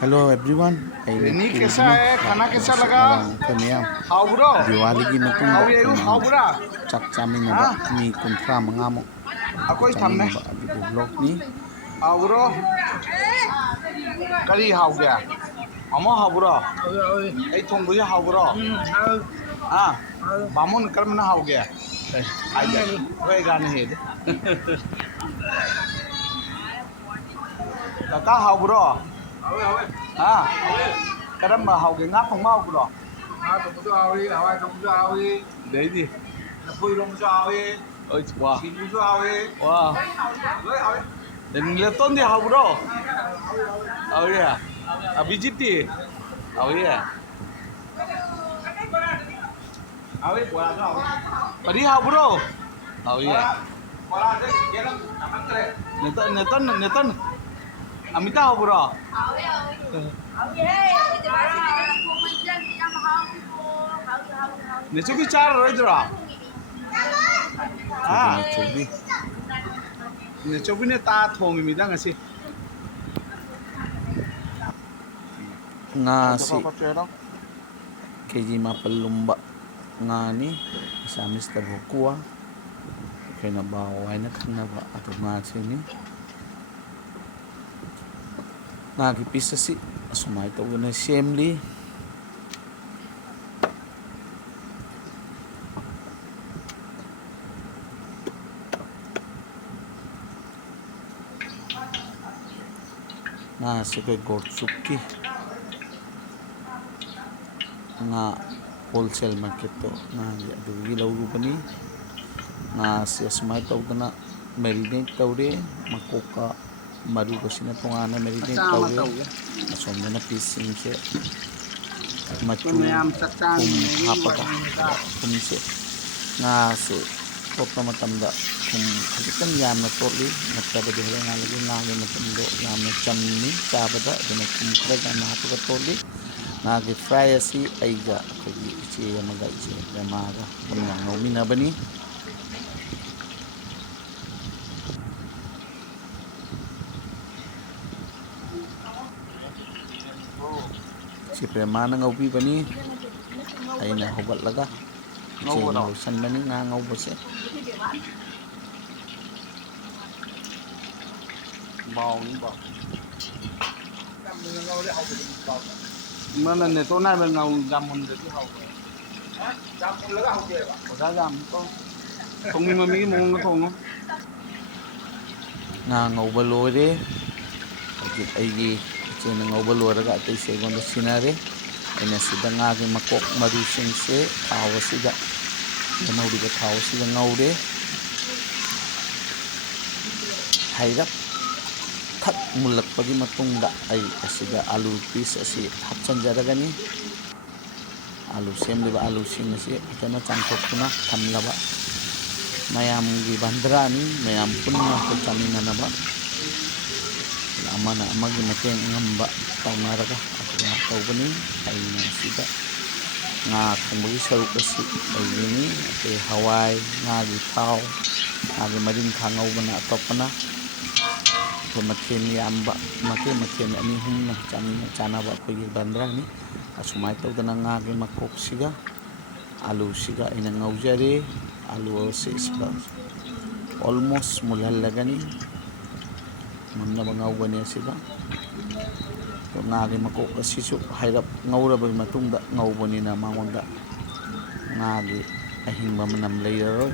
Hello everyone रेनी कैसा है? खाना कैसा लगा? मैम हाउब्रो दिवाली की हाउ ये हाउब्रा चाक चामिनबा हाँ मी कुंथ्रा मंगामु अकोई थमने चामिनबा ब्लॉग नी हाउब्रो करी हाउ गया अमो हाउब्रो ऐ थोंबुजे हाउब्रो हाँ बामुन कर्मना हाउ गया आइए वे गाने हैं काका हाउब्रो हाँ करम हाउ गया ना थोंबा हाउब्रो थोंबुजे हाउई हवाई थोंबुजे हाउई đấy Phui rong sao ấy, ôi wow, xin sao ấy, wow, đến lễ tôn thì học rồi, yeah, à visit đi, yeah, đi học rồi, yeah, Nathan, Amita học rồi, nên chú biết cha rồi đó, à, nên chú biết ta thong mình đang gì, nga si keji mapal lumba nga ni sa Mr. Bukua kaya na ba why na kana ba ato nga si ni nagipisa si sumay to na assembly na si kay Gortsuki nga wholesale market to na adugi lawru pani nga si sumay to na marinate tawre makoka maru kasi na tunga na marinate tawre asom na pising siya machu hapaga kumse nga si topa matamda kung kagitan yam na toli nagtabadi hala nga lagi nga matamdo yam na chamni chabada dana kung karaga na hapaga toli nagi fry asi aiga kagi ichi yamaga ichi yamaga punna ngauminabani si premana ngaubibani ay na hubatlaga ichi ngausanbani nga ngaubase bao mà lần này tối nay mình ngầu jamun được cái hậu jamun là cái hậu kia có ra jam có không nhưng mà mấy cái mông nó không nó nga ngauba lore hajit aigi ichi na ngauba loraga atay sa igonda sinare ayna sida nga gi makok marusing se thawa sida yamauri ga thawa sida ngaure hairap thak mulakpagi matungda ay asida alu piece asi hapsanjaragani alu semliba alu sing asi itana changthokuna thamlaba mayam gi bandra ni mayam punna ko chaminanaba amana amagi mateng ngamba taunaraga atwa tawbani ayna sida nga thongbagi saruk asi ayini ate hawai nga gi thau nga gi marin khangau atopana mathen yamba mathen ani humna chamina chanaba khogi bandra ni asumai tawdana nga gi makok siga alu siga ina ngaujare alu siga almost mulalagani munna bangaugani siga to nga gi makok asisu hairap ngauraba matungda ngaubani na mangonda nga gi ahingba manam leiraroi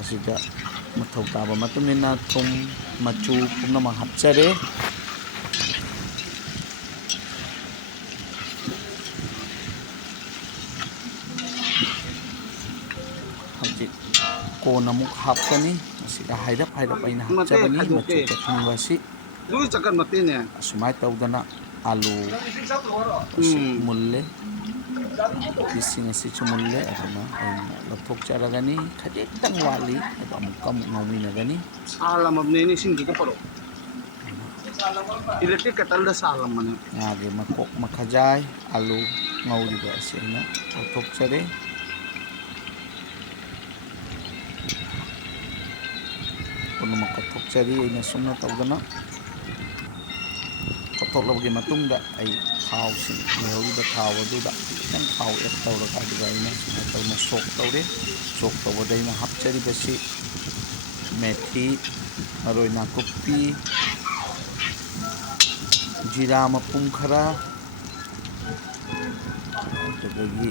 asida mathau taba matungina thum machu pumna ma hapchare hajit ko namuk hapkani asida hairap aina hapchabani machu pathungwasi lui chakan mati ne asumai tawdana alu mulle pising asi chumulle aduna ayna lathok charagani khajitang wali ado amukam ngauminagani salam abne ni sing dito paro electric kettle da salam man ngage makok makhajai alu ngauri ba asina lathok chare kono makathok chari ayna sumna tawdana ꯂꯧꯊꯣꯛꯂꯕꯒꯤ ꯃꯇꯨꯡꯗ ꯑꯩ ꯊꯥꯎꯁꯤꯡ ꯂꯩꯍꯧꯔꯤꯕ ꯊꯥꯎ ꯑꯗꯨꯗ ꯈꯤꯇꯪ ꯊꯥꯎ ꯑꯦꯗ ꯇꯧꯔꯒ ꯑꯗꯨꯒ ꯑꯩꯅ ꯁꯨꯃꯥꯏꯅ ꯇꯧꯅ ꯁꯣꯛ ꯇꯧꯔꯦ. ꯁꯣꯛ ꯇꯧꯕꯗ ꯑꯩꯅ ꯍꯥꯞꯆꯔꯤꯕꯁꯤ ꯃꯦꯊꯤ, ꯃꯔꯣꯏ ꯅꯥꯀꯨꯞꯄꯤ, ꯖꯤꯔꯥ ꯃꯄꯨꯝ ꯈꯔ, ꯑꯗꯨꯗꯒꯤ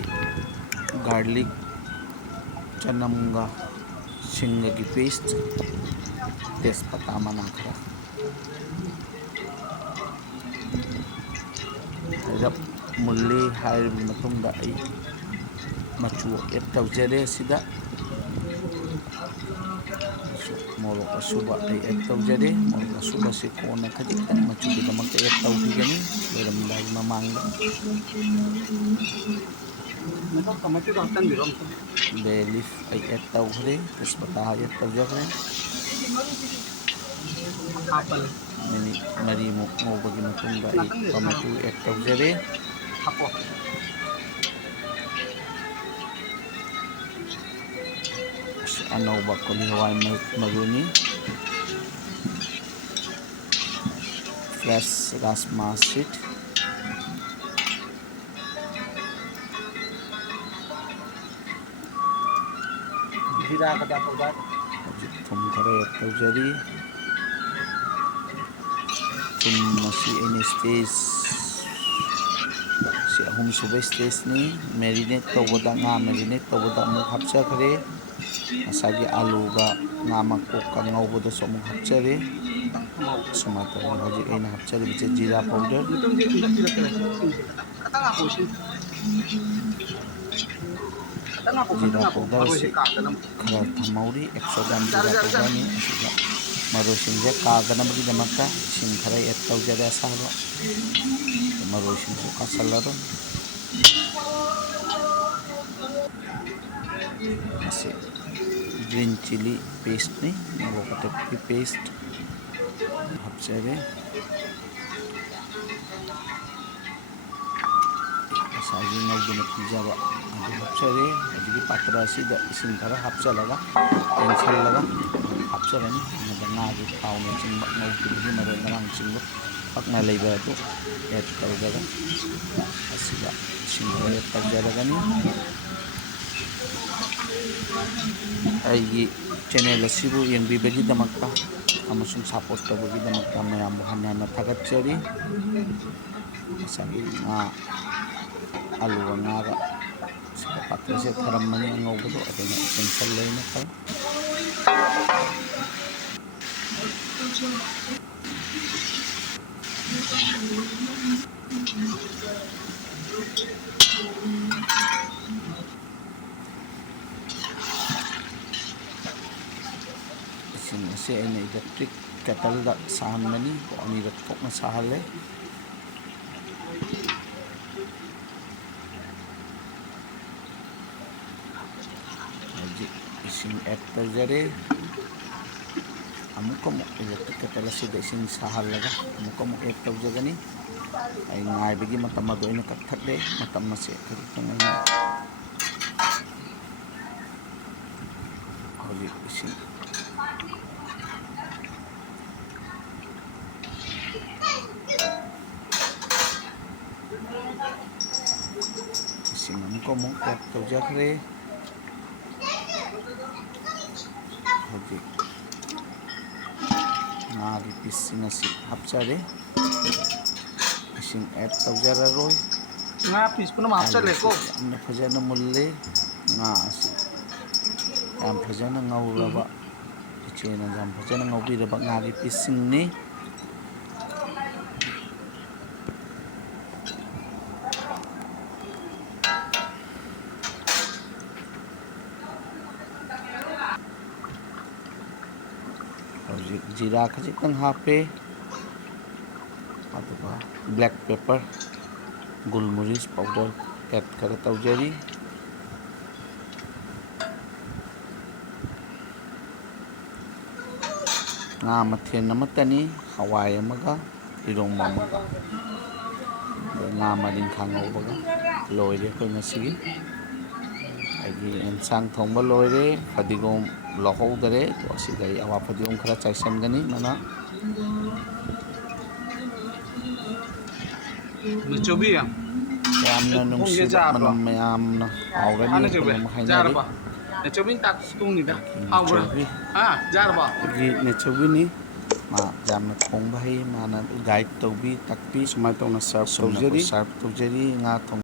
ꯒꯥꯔꯂꯤꯛ, ꯆꯅꯝꯒ ꯁꯤꯡꯒꯒꯤ ꯄꯦꯁꯠ, ꯇꯦꯖꯄꯇꯥ ꯃꯅꯥ ꯈꯔ ꯍꯩꯔꯞ ꯃꯨꯜꯂꯤ ꯍꯥꯏꯔꯕꯒꯤ ꯃꯇꯨꯡꯗ ꯑꯩ ꯃꯆꯨ ꯑꯦꯗ ꯇꯧꯖꯔꯦ. ꯑꯁꯤꯗ ꯃꯣꯔꯣꯛ ꯑꯁꯨꯕ ꯑꯩ ꯑꯦꯗ ꯇꯧꯖꯔꯦ. ꯃꯣꯔꯣꯛ ꯑꯁꯨꯕꯁꯤ ꯀꯣꯟꯅ ꯈꯖꯤꯛꯇꯪ ꯃꯆꯨꯒꯤꯗꯃꯛꯇ ꯑꯦꯗ ꯇꯧꯈꯤꯒꯅꯤ ꯂꯣꯏꯔꯝꯗꯥꯏꯒꯤ ꯃꯃꯥꯡꯗ. ꯕꯦ ꯂꯤꯐ ꯑꯩ ꯑꯦꯗ ꯇꯧꯈ꯭ꯔꯦ. ꯇꯦꯖꯄꯇꯥ ꯑꯦꯗ ꯇꯧꯖꯈ꯭ꯔꯦ. ꯃꯤꯅꯤꯠ 4ꯃꯨꯛ ꯉꯧꯕꯒꯤ ꯃꯇꯨꯡꯗ ꯑꯩ ꯇꯣꯃꯦꯇꯣ ꯑꯦꯗ ꯇꯧꯖꯔꯦ. ꯑꯅꯧꯕ ꯀꯣꯂꯤ ꯍꯋꯥꯏ ꯃꯔꯨꯅꯤ. ꯐ꯭ꯔꯦꯁ ꯔꯥꯖꯃꯥ ꯁꯤꯗ, ꯍꯧꯖꯤꯛ ꯊꯨꯝ ꯈꯔ ꯑꯦꯗ ꯇꯧꯖꯔꯤ. ꯊꯨꯝ ꯑꯁꯤ ꯑꯩꯅ ꯁ꯭ꯇꯦꯖ ꯁꯤ 3ꯁꯨꯕ ꯁ꯭ꯇꯦꯖꯅꯤ. ꯃꯦꯔꯤꯅꯦꯠ ꯇꯧꯕꯗ, ꯉꯥ ꯃꯦꯔꯤꯅꯦꯠ ꯇꯧꯕꯗ ꯑꯃꯨꯛ ꯍꯥꯞꯆꯈ꯭ꯔꯦ. ꯉꯁꯥꯏꯒꯤ ꯑꯥꯂꯨꯒ ꯉꯥ ꯃꯀꯣꯛꯀ ꯉꯧꯕꯗꯁꯨ ꯑꯃꯨꯛ ꯍꯥꯞꯆꯔꯦ. ꯁꯨꯃꯥꯏꯅ ꯇꯧꯔꯒ ꯍꯧꯖꯤꯛ ꯑꯩꯅ ꯍꯥꯞꯆꯔꯤꯕꯁꯤ ꯖꯤꯔꯥ ꯄꯥꯎꯗꯔ, ꯖꯤꯔꯥ ꯄꯥꯎꯗꯔ ꯑꯁꯤ ꯈꯔ ꯊꯝꯍꯧꯔꯤ. 100 ꯒ꯭ꯔꯥꯝ ꯖꯤꯔꯥ ꯄꯥꯎꯗꯔꯅꯤ. ꯑꯁꯤꯗ ꯃꯔꯣꯏꯁꯤꯡꯁꯦ ꯀꯥꯗꯅꯕꯒꯤꯗꯃꯛꯇ ꯏꯁꯤꯡ ꯈꯔ ꯑꯦꯗ ꯇꯧꯖꯔꯦ ꯑꯁꯥꯕ. ꯃꯔꯣꯏꯁꯤꯡꯁꯨ ꯀꯥꯁꯜꯂꯔꯣꯏ. ꯃꯁꯤ ꯒ꯭ꯔꯤꯟ ꯆꯤꯂꯤ ꯄꯦꯁꯠꯅꯤ. ꯃꯣꯔꯣꯛ ꯑꯇꯦꯛꯄꯒꯤ ꯄꯦꯁꯠ ꯍꯥꯞꯆꯔꯦ. ꯉꯁꯥꯏꯒꯤ ꯉꯧꯗꯨꯅ ꯊꯝꯖꯕ ꯑꯗꯨ ꯍꯥꯞꯆꯔꯦ. ꯍꯧꯖꯤꯛꯀꯤ ꯄꯥꯇ꯭ꯔ ꯑꯁꯤꯗ ꯏꯁꯤꯡ ꯈꯔ ꯍꯥꯞꯆꯜꯂꯒ ꯇꯦꯡꯁꯜꯂꯒ ꯍꯥꯞꯆꯔꯅꯤ. ꯑꯃꯗ ꯉꯥꯒꯤ ꯊꯥꯎꯅꯆꯤꯡꯕ ꯉꯧꯈꯤꯕꯒꯤ ꯃꯔꯣꯏ ꯃꯔꯥꯡꯁꯤꯡꯗꯨ ꯄꯛꯅ ꯂꯩꯕ ꯑꯗꯨ ꯑꯦꯗ ꯇꯧꯔꯒ ꯑꯁꯤꯗ ꯏꯁꯤꯡ ꯈꯔ ꯑꯦꯗ ꯇꯧꯖꯔꯒꯅꯤ. ꯑꯩꯒꯤ ꯆꯦꯅꯦꯜ ꯑꯁꯤꯕꯨ ꯌꯦꯡꯕꯤꯕꯒꯤꯗꯃꯛꯇ ꯑꯃꯁꯨꯡ ꯁꯞꯄꯣꯔꯠ ꯇꯧꯕꯒꯤꯗꯃꯛꯇ ꯃꯌꯥꯝꯕꯨ ꯍꯟꯅ ꯍꯟꯅ ꯊꯥꯒꯠꯆꯔꯤ. ꯉꯁꯥꯏꯒꯤ ꯉꯥ ꯑꯥꯂꯨꯒ ꯉꯥꯒ ꯁꯤꯗ ꯄꯥꯇ꯭ꯔꯁꯦ ꯊꯔꯝꯃꯅꯤ ꯑꯉꯧꯕꯗꯣ ꯑꯗꯨꯅ ꯇꯦꯡꯁꯜꯂꯦꯅ ꯐꯩ. ꯏꯁꯤꯡ ꯑꯁꯤ ꯑꯩꯅ ꯏꯂꯦꯛꯇ꯭ꯔꯤꯛ ꯀꯦꯇꯜꯗ ꯁꯥꯍꯟꯕꯅꯤ. 2ꯔꯛ ꯊꯣꯛꯅ ꯁꯥꯍꯜꯂꯦ. ꯍꯧꯖꯤꯛ ꯏꯁꯤꯡ ꯑꯦꯗ ꯇꯧꯖꯔꯦ. ꯑꯃꯨꯛ ꯏꯂꯦꯛꯇ꯭ꯔꯤꯛ ꯀꯦꯇꯜ ꯑꯁꯤꯗ ꯏꯁꯤꯡ ꯁꯥꯍꯜꯂꯒ ꯑꯃꯨꯛ ꯑꯦꯗ ꯇꯧꯖꯒꯅꯤ. ꯑꯩ ꯉꯥꯏꯕꯒꯤ ꯃꯇꯝ ꯑꯗꯨ ꯑꯩꯅ ꯀꯛꯊꯠꯂꯦ. ꯃꯇꯝ ꯑꯁꯤ ꯈꯖꯤꯛꯇꯪ ꯑꯩꯅ ꯍꯧꯖꯤꯛ ꯏꯁꯤꯡ ꯑꯃꯨꯛ ꯑꯦꯗ ꯇꯧꯖꯈ꯭ꯔꯦ. ꯍꯧꯖꯤꯛ ꯉꯥꯒꯤ ꯄꯤꯁꯁꯤꯡ ꯑꯁꯤ ꯍꯥꯞꯆꯔꯦ. ꯏꯁꯤꯡ ꯑꯦꯗ ꯇꯧꯖꯔꯔꯣꯏ. ꯑꯥꯂꯨꯁꯤ ꯌꯥꯝꯅ ꯐꯖꯅ ꯃꯨꯜꯂꯦ. ꯉꯥ ꯑꯁꯤ ꯌꯥꯝ ꯐꯖꯅ ꯉꯧꯔꯕ, ꯏꯆꯦꯅ ꯌꯥꯝ ꯐꯖꯅ ꯉꯧꯕꯤꯔꯕ ꯉꯥꯒꯤ ꯄꯤꯁꯁꯤꯡꯅꯤ. ꯍꯧꯖꯤꯛ ꯖꯤꯔꯥ ꯈꯖꯤꯛꯇꯪ ꯍꯥꯞꯄꯦ. ꯑꯗꯨꯒ ꯕ꯭ꯂꯦꯛ ꯄꯦꯄꯔ, ꯒꯨꯜꯃꯨꯔꯤꯁ ꯄꯥꯎꯗꯔ ꯑꯦꯗ ꯈꯔ ꯇꯧꯖꯔꯤ. ꯉꯥ ꯃꯊꯦꯜ ꯑꯃꯠꯇꯅꯤ. ꯍꯋꯥꯏ ꯑꯃꯒ ꯏꯔꯣꯡꯕ ꯑꯃꯒ ꯑꯗꯩ ꯉꯥ ꯃꯔꯤꯡꯈꯥ ꯉꯧꯕꯒ ꯂꯣꯏꯔꯦ ꯑꯩꯈꯣꯏ ꯉꯁꯤꯒꯤ. ꯑꯩꯒꯤ ꯑꯦꯟꯁꯥꯡ ꯊꯣꯡꯕ ꯂꯣꯏꯔꯦ. ꯐꯗꯤꯒꯣꯝ ꯂꯧꯍꯧꯗꯔꯦ. ꯑꯁꯤꯗ ꯑꯩ ꯑꯋꯥ ꯐꯗꯤꯒꯣꯝ ꯈꯔ ꯆꯥꯏꯁꯤꯟꯒꯅꯤ. ꯃꯅꯥ Nachobi ya. ꯌꯥꯝꯅ ꯅꯨꯡꯁꯤꯕ ꯃꯅꯝ ꯃꯌꯥꯝꯅ ꯍꯥꯎꯔꯅꯤ Ano chobi? ꯄꯨꯝꯅꯃꯛ ꯍꯥꯏꯅꯔꯤ Jarba. Nachobi tak tung ni da. Haubra. Nachobi. Ha, jarba. ꯑꯩꯈꯣꯏꯒꯤ ꯅꯦꯆꯧꯕꯤꯅꯤ ꯃꯥ ꯌꯥꯝꯅ ꯊꯣꯡꯕ ꯍꯩ ꯃꯥꯅ ꯒꯥꯏꯗ ꯇꯧꯕꯤ ꯇꯥꯛꯄꯤ Sumay tong na serve ꯁꯨꯝꯅ tawjari. ꯁꯥꯔꯚ ꯇꯧꯖꯔꯤ ꯉꯥ ꯊꯣꯡ